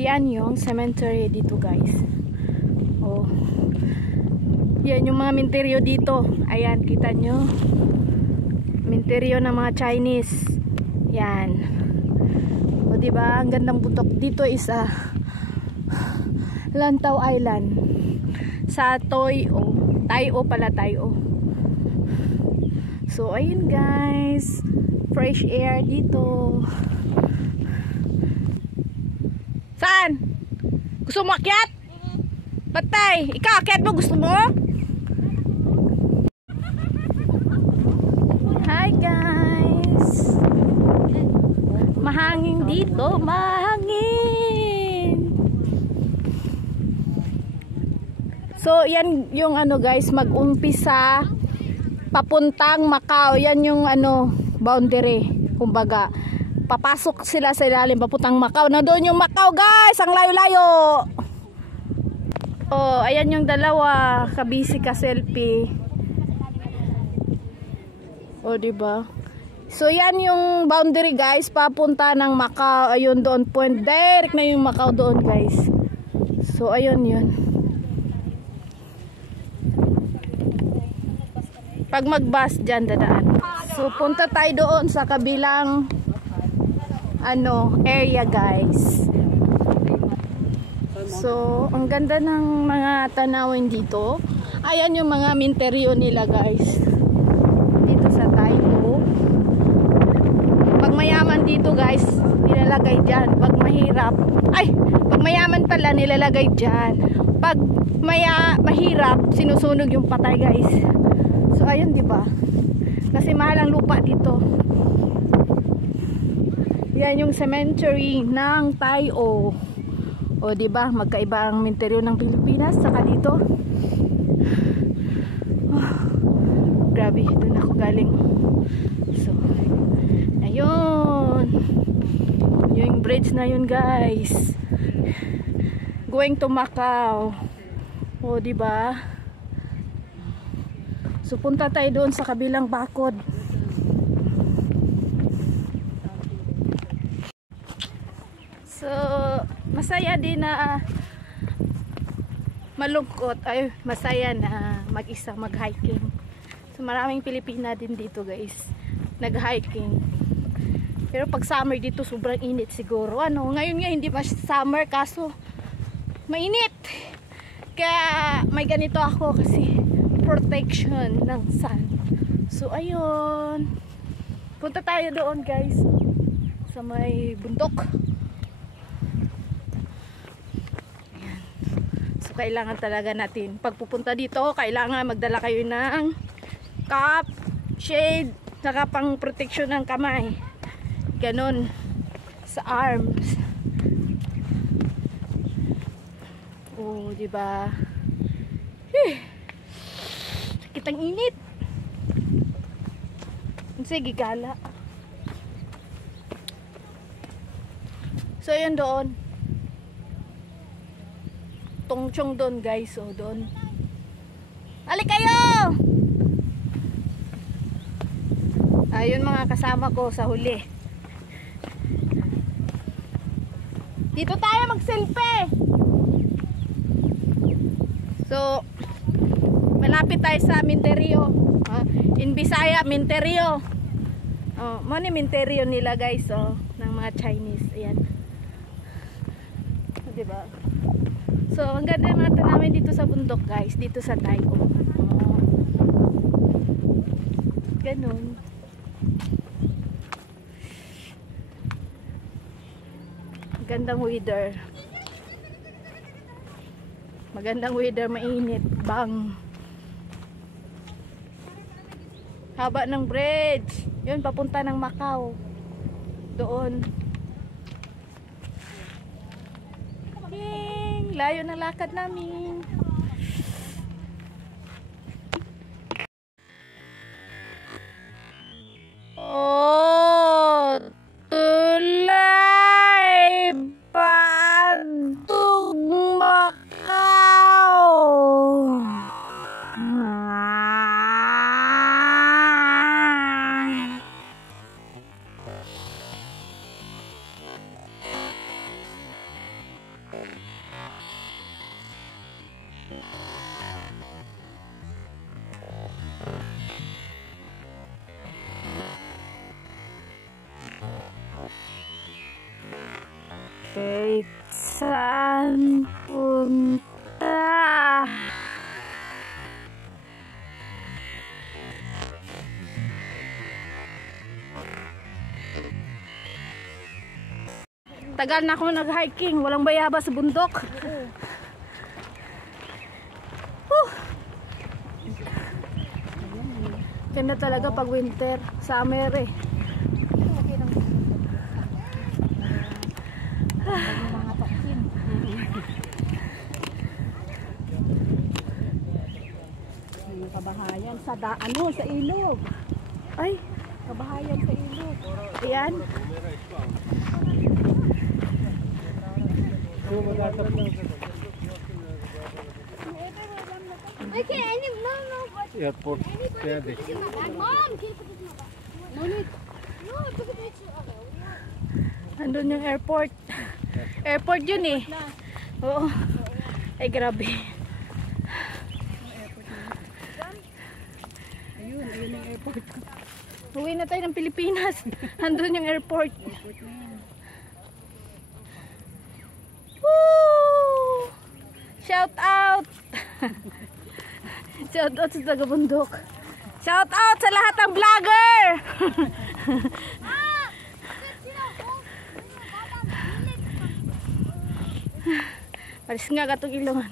yan yung cemetery dito guys. Oh. Yan yung mga minteryo dito. Ayan, kita nyo. Minteryo ng mga Chinese. Yan. O diba, ang gandang butok. Dito is Lantau Island. Sa Toyo. Tayo pala, Tayo. So, ayun guys. Fresh air dito. Saan? Gusto mo akyat? Patay. Ikaw, akyat mo? Gusto mo? Hi guys. Mahangin dito. Mahangin. So, yan yung ano guys. Mag-umpisa papuntang Macau. Yan yung ano, boundary. Kumbaga, papasok sila sa ilalim papuntang Macau. Na doon yung Macau guys. Ang layo-layo. Oh, ayan yung dalawa. Kabisi ka selfie. Oh, diba? So, yan yung boundary guys. Papunta ng Macau. Ayun doon. Point. Direct na yung Macau doon guys. So, ayun yun. Pag mag-bus dyan, dadaan. So, punta tayo doon sa kabilang area guys. So, ang ganda ng mga tanawin dito. Ayan yung mga minteryo nila guys. Dito sa Tayo. Pag mayaman dito guys, nilalagay dyan. Pag mahirap, pag mayaman pala, nilalagay dyan. Pag mahirap, sinusunog yung patay guys. So, ayun diba? Kasi mahal ang lupa dito. Yan yung cemetery ng Tayo. O diba, magkaiba ang minteryo ng Pilipinas saka dito. Oh, grabe, doon ako galing. So, ayun. Yung bridge na yun guys. Going to Macau. O diba? So, punta tayo doon sa kabilang bakod. So, masaya din na malungkot. Masaya na mag-isa mag-hiking. So, maraming Pilipina din dito guys. Nag-hiking. Pero pag summer dito, sobrang init siguro. Ngayon nga hindi pa summer kaso mainit. Kaya may ganito ako kasi protection ng sun. So, ayun. Punta tayo doon guys. Sa may bundok. Kailangan talaga natin pag pupunta dito, kailangan magdala kayo ng cap, shade, saka pang protection ng kamay, ganon sa arms. Oh, diba? Sakit ang init. Sige, gala. So, yun doon. Tongchong doon guys, o doon. Alik kayo! Ayun mga kasama ko sa huli. Dito tayo mag-selfie. So, malapit tayo sa minteryo. In Bisaya, minteryo. Mo ni minteryo nila guys, ng mga Chinese. Ayan. Diba? So, ang ganda ng mga tanawin dito sa bundok guys, dito sa Tayo. Ganon. Magandang weather. Magandang weather, mainit. Bang. Haba ng bridge. Yun, papunta ng Macau. Doon. Layo ng lakad namin. Oh, tulay Bagong Macau. Okay, saan punta? Tagal na ako nag-hiking, walang bayaba sa bundok. Ganda talaga pag winter, summer eh. Mga toksin. Yung kabahayan sa sa ilog. Ay, Kabahayan sa ilog. ayan. Okay, I need no. Airport क्या दे Mom, can you put this in my bag? No need. No, put it next to okay. Andun yung airport. Airport yun eh. Oo. Ay, grabe. Ayun yung airport. Uwi na tayo ng Pilipinas. Andun yung airport. Woo! Shout out! Shout out sa taga-bundok. Shout out sa lahat ng vlogger! Paris nga katong ilungan.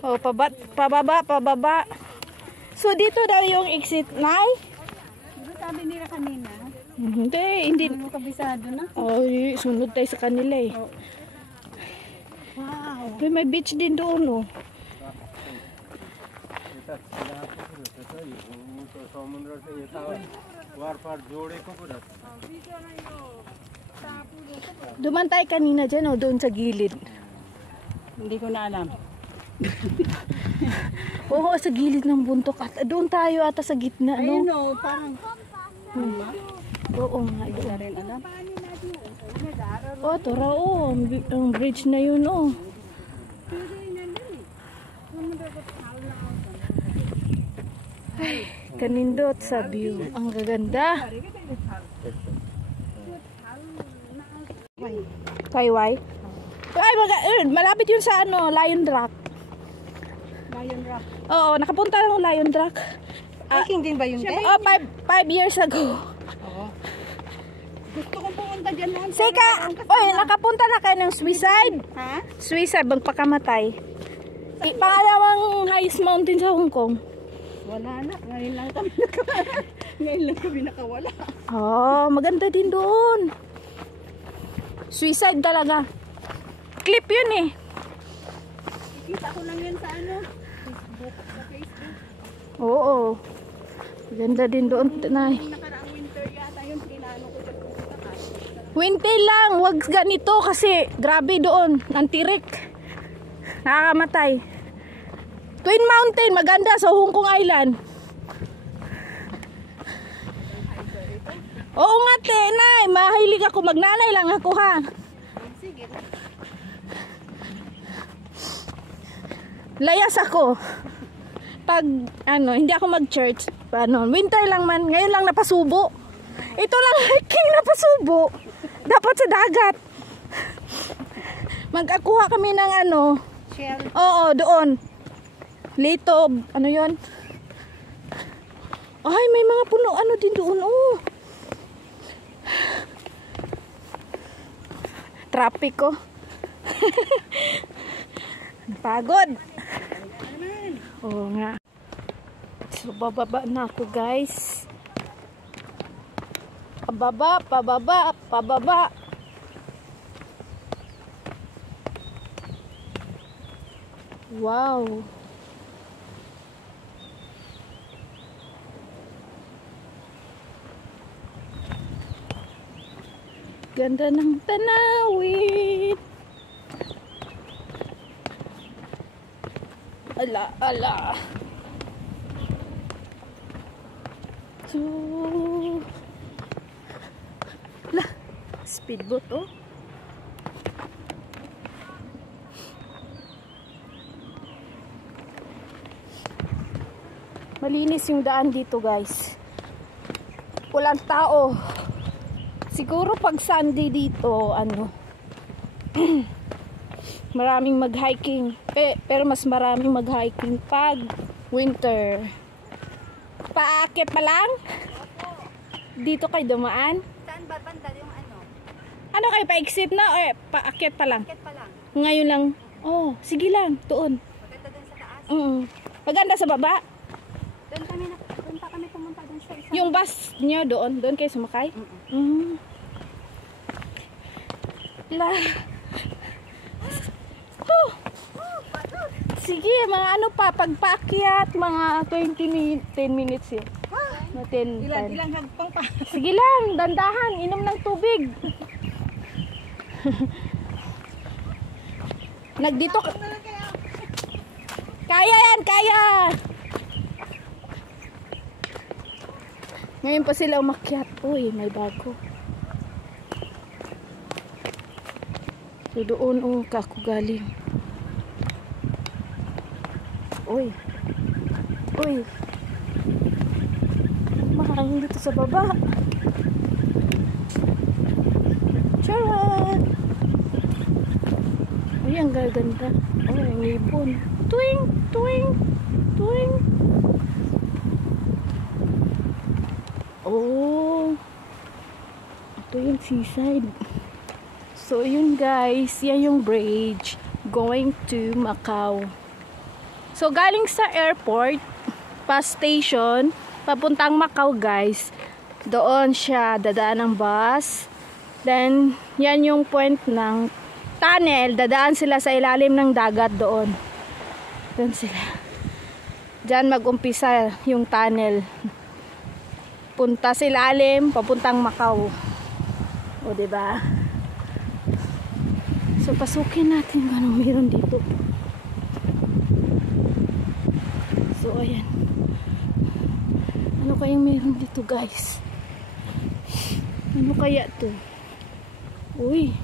Oh, pababa. So dito daw yung exit, Nay? Diba sabi nila kanina? Hindi. Hindi mo kabisado na. Oh, sunod tayo sa kanila eh. Wow. May beach din doon, oh. समुद्र से यता वार पार जोडेको कुरा Duman tayo kanina dyan, oh, doon sa gilid. Hindi ko na alam. Oo, sa gilid ng bundok. At doon tayo ata sa gitna, Ayun no? o, parang Oo nga, hindi doon. na rin alam. Oh, tara, oh. Ang bridge na yun, oh. Ay, kanindot sa view. Ang gaganda. Kayway? Ay, malapit yun sa ano, Lion Rock. Lion Rock. Oo, nakapunta lang ng Lion Rock. Hiking din ba yun, te? Oh, 5 years ago. Oo. Gusto kong pumunta dyan lang. Seka, oy, nakapunta na kayo ng Suicide? Ha? Suicide, magpakamatay. Pangalawang highest mountain sa Hong Kong. Wala na. Ngayon lang kami nakawala. Oh, maganda din doon. Suicide talaga. Clip yun eh. Kita ko lang yan sa ano? Sa Facebook. Oo. Maganda din doon, Nay. Nakaraang winter yata yun. Pinano ko dyan pumunta ka. Winter lang, wag ganito kasi grabe doon. Ang tirik. Nakakamatay. Twin Mountain, maganda sa Hong Kong Island. Oo nga, te, Nay. Mahilig ako. Magnanay lang ako, ha. Sige. Layas ako. Pag, hindi ako mag-church. Winter lang man. Ngayon lang napasubo. Ito lang hiking napasubo. Dapat sa dagat. Magkakuha kami ng Shell. Oo, doon. Lito, ano yun? Ay, may mga puno din doon, oh. Traffic ko. Pagod. Oo nga. So, bababa na ako, guys. Pababa. Wow. Ganda ng tanawin. Ala. speedboat, oh. Malinis yung daan dito, guys. Walang tao. Siguro pag Sunday dito, ano, maraming mag-hiking. Pero mas maraming mag-hiking pag winter. Paakit pa lang? Dito kayo dumaan? Saan ba banda yung ano? Ano kayo, pa-exit na o paakit pa lang? Ket pa lang. Ngayon lang. Oh, sige lang, doon. Maganda dun sa taas. Maganda sa baba. Doon pa kami pumunta dun sa isa. Yung bus niyo doon kayo sumakay? La. Oh. Sige, mga ano pa, pagpaakyat, mga 10 minutes yun. Mga 10. Ilang hagpang pa. Sige lang, dandahan, inom ng tubig. Nagdito. Kaya yan, kaya. Ngayon pa sila umakyat. Uy, may bago. So doon, kako galing. Uy. Uy. Maraming dito sa baba. Charot! Uy, ang gaganda. Oh, ang ibon. Tuwing! Tuwing! Tuwing! Oh! Ito yung seaside. So, yun guys. Yan yung bridge going to Macau. So, galing sa airport, pa station, papuntang Macau guys. Doon siya dadaan ng bus. Then, yan yung point ng tunnel. Dadaan sila sa ilalim ng dagat doon. Doon sila. Diyan mag-umpisa yung tunnel. Punta sa ilalim, papuntang Macau. O, diba? So, pasukin natin kung anong meron dito. So, ayan. Ano kayang meron dito, guys? Ano kaya to? Uy,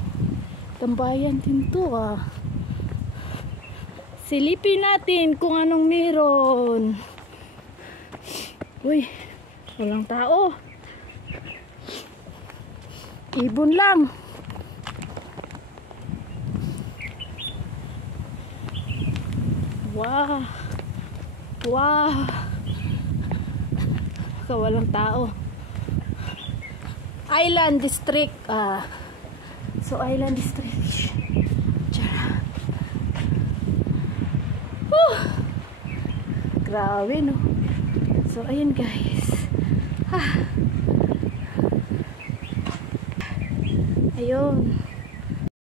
tambayan din to, ah. Silipin natin kung anong meron. Uy, walang tao. Ibon lang. Wow. Wow. Walang tao. Island District. So, Island District. Tara. Grabe, no? So, ayan guys. Ayun.